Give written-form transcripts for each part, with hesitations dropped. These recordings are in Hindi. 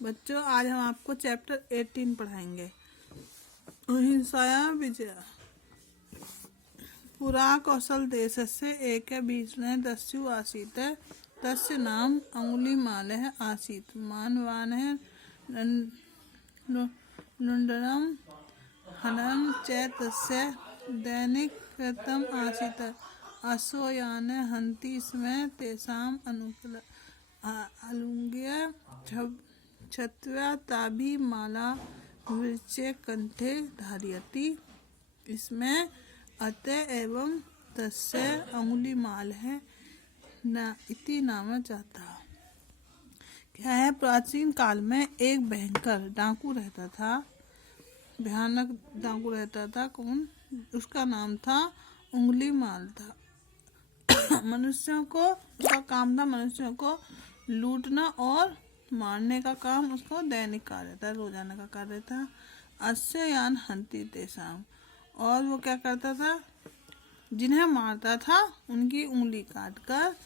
बच्चों आज हम आपको चैप्टर 18 पढ़ाएंगे। अहिंसाया विजया। पुरा कौशल देशस्य एके भीषणे दस्यु आसीत् तस्य नाम अंगुलिमालः आसीत्। मानवानः लुण्ठनं हननं च तस्य दैनिककृत्यम् आसीत्। असो यान् हन्ति स्म तेषाम् आलिङ्ग्य छत्वा ताभिमाला वृक्षे कंठे धारयति इसमें अतः एवं तस्य अंगुलिमालः इति नाम जाता। क्या है, प्राचीन काल में एक भयंकर डाकू रहता था, भयानक डाकू रहता था। कौन? उसका नाम था अंगुलीमाल था। मनुष्यों को, उसका काम था मनुष्यों को लूटना और मारने का काम उसको दैनिक कार्य था, रोजाना का कार्य था। अस्य यान हंति तेषाम, और वो क्या करता था, जिन्हें मारता था उनकी उंगली काटकर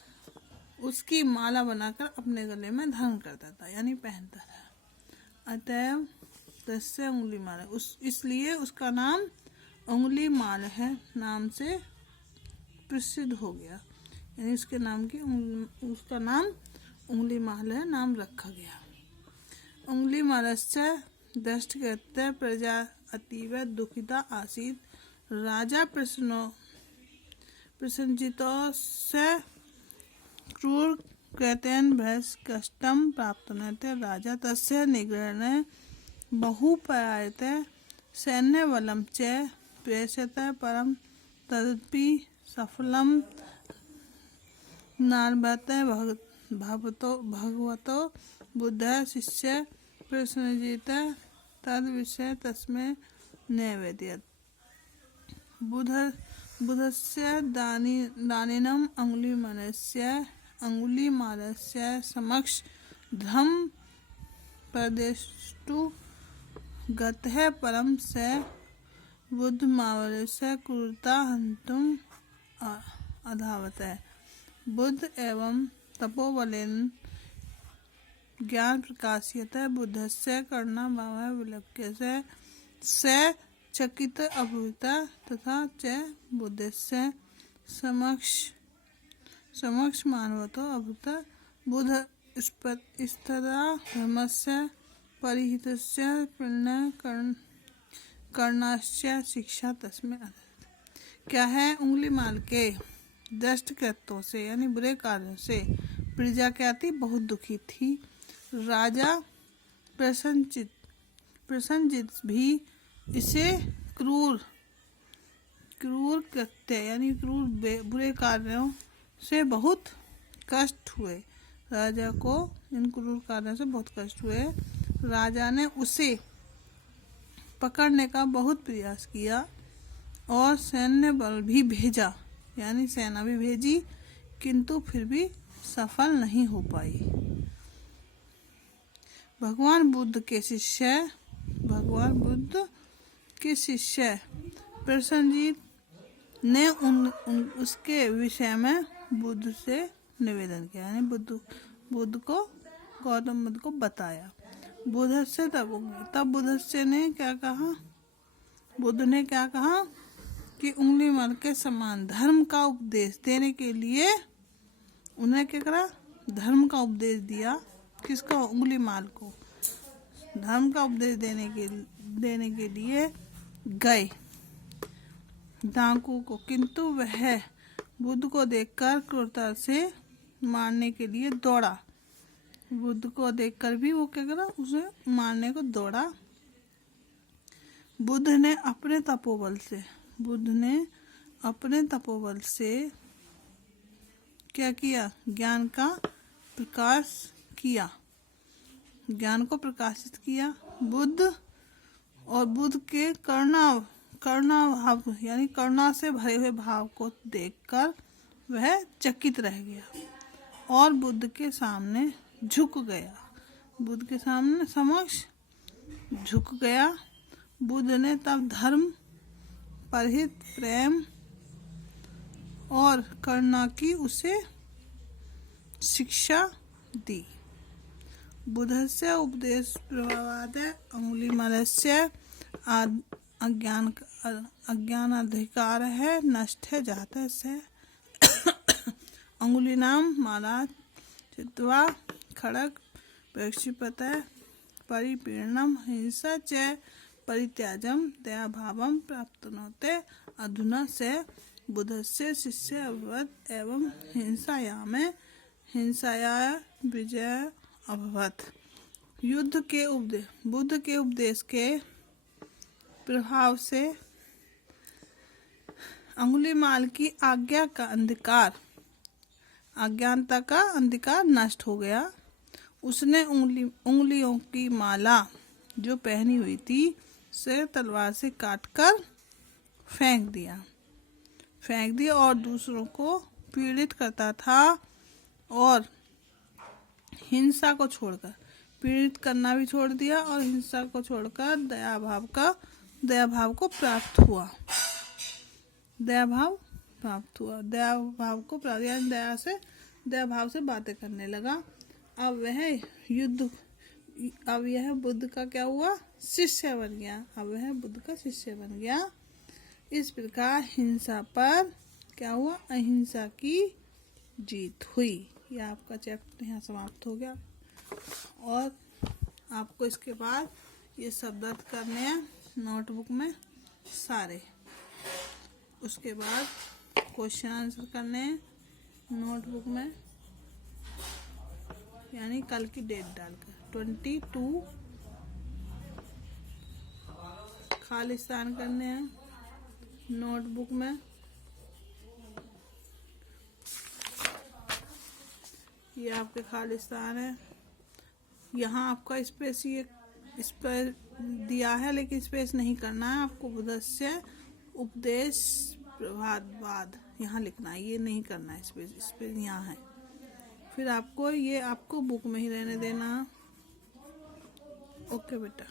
उसकी माला बनाकर अपने गले में धारण करता था, यानी पहनता था। अतएव तस्य उंगली माल, इसलिए उसका नाम उंगली माल है नाम से प्रसिद्ध हो गया, यानी उसके नाम की उसका नाम उंगली माल है नाम रखा गया। उंगली मालस्य दष्टकृत्य प्रजा अतीव दुखिता आसीत्। राजा प्रसन्नजितस्य क्रूर कृतेन भयस कष्टं प्राप्तवते। राजा तस्य निग्रहणे बहु प्रयाते सैन्यबलं च प्रेषयते परं तदपि सफलं नार्भते। भगवतो बुद्धः शिष्य प्रसन्नजित तद विषय तस्मै नैवेदयत्। बुधस्य दानिनम् अंगुलिमालस्य समक्ष धर्म प्रदेष्टु गतः परं स बुद्धमावलस्य क्रूरता हन्तुम् अधावत्। बुद्ध एवं तपोबलेन ज्ञान प्रकाश्यते। बुद्धस्य कर्णाभावः विलक्ष्य स चकित अभूत् तथा च बुद्धस्य समक्ष मानवतो अभूत्। बुद्ध स्तदा धर्मस्य परिहितस्य प्रणय कर्णास्य शिक्षा तस्मै अदत्त। क्या है, उंगली माल के दुष्ट कृत्यों से यानी बुरे कार्यों से प्रजा क्या थी, बहुत दुखी थी। राजा प्रसन्नजित भी इसे क्रूर कृत्य यानी क्रूर बुरे कार्यों से बहुत कष्ट हुए। राजा को इन क्रूर कार्यों से बहुत कष्ट हुए। राजा ने उसे पकड़ने का बहुत प्रयास किया और सैन्य बल भी भेजा, यानी सेना भी भेजी, किंतु फिर भी सफल नहीं हो पाई। भगवान बुद्ध के शिष्य प्रसन्नजित ने उसके विषय में बुद्ध से निवेदन किया, यानी बुद्ध को गौतम बुद्ध को बताया। बुद्ध से तब बुद्ध ने क्या कहा, बुद्ध ने क्या कहा कि उंगली माल के समान धर्म का उपदेश देने के लिए उन्हें क्या करा, धर्म का उपदेश दिया। किसको? उंगली माल को धर्म का उपदेश देने के लिए गए डाकू को, किंतु वह बुद्ध को देखकर क्रूरता से मारने के लिए दौड़ा। बुद्ध को देखकर भी वो क्या करा, उसे मारने को दौड़ा। बुद्ध ने अपने तपोबल से क्या किया, ज्ञान का प्रकाश किया, ज्ञान को प्रकाशित किया। बुद्ध के करुणा भाव यानी करुणा से भरे हुए भाव को देखकर वह चकित रह गया और बुद्ध के सामने झुक गया। बुद्ध के समक्ष झुक गया। बुद्ध ने तब धर्म परहित प्रेम और करुणा की उसे शिक्षा दी बुधस्य उपदेश प्रभावादे अंगुलिमालस्य अज्ञानाधिकार है नष्ट है जाता से अंगुलीनाम माला चित्वा खड़ग प्रेक्षिपत परिपीर्णम हिंसा च परित्याजम दयाभावम प्राप्तनोते अधुना से बुधस्य शिष्य अभवत एवं हिंसाया विजय अभवत। बुद्ध के उपदेश के प्रभाव से अंगुलीमाल की अज्ञानता का अंधकार नष्ट हो गया। उसने उंगलियों की माला जो पहनी हुई थी उसे तलवार से काटकर फेंक दिया और दूसरों को पीड़ित करता था और हिंसा को छोड़कर पीड़ित करना भी छोड़ दिया और हिंसा को छोड़कर दयाभाव को प्राप्त हुआ। दयाभाव से बातें करने लगा। अब यह बुद्ध का क्या हुआ? शिष्य बन गया। इस प्रकार हिंसा पर क्या हुआ? अहिंसा की जीत हुई। यह आपका चैप्टर यहाँ समाप्त हो गया और आपको इसके बाद ये शब्द अर्थ करने हैं नोटबुक में सारे। उसके बाद क्वेश्चन आंसर करने हैं नोटबुक में, यानी कल की डेट डालकर 22 खालिस्तान करने हैं नोटबुक में। ये आपके खालिस्तान है। यहाँ आपका स्पेस इस पर दिया है लेकिन स्पेस नहीं करना है आपको। बुधस्य उपदेश प्रभावाद यहाँ लिखना है, ये नहीं करना है स्पेस यहाँ है। फिर आपको बुक में ही रहने देना। ओके बेटा।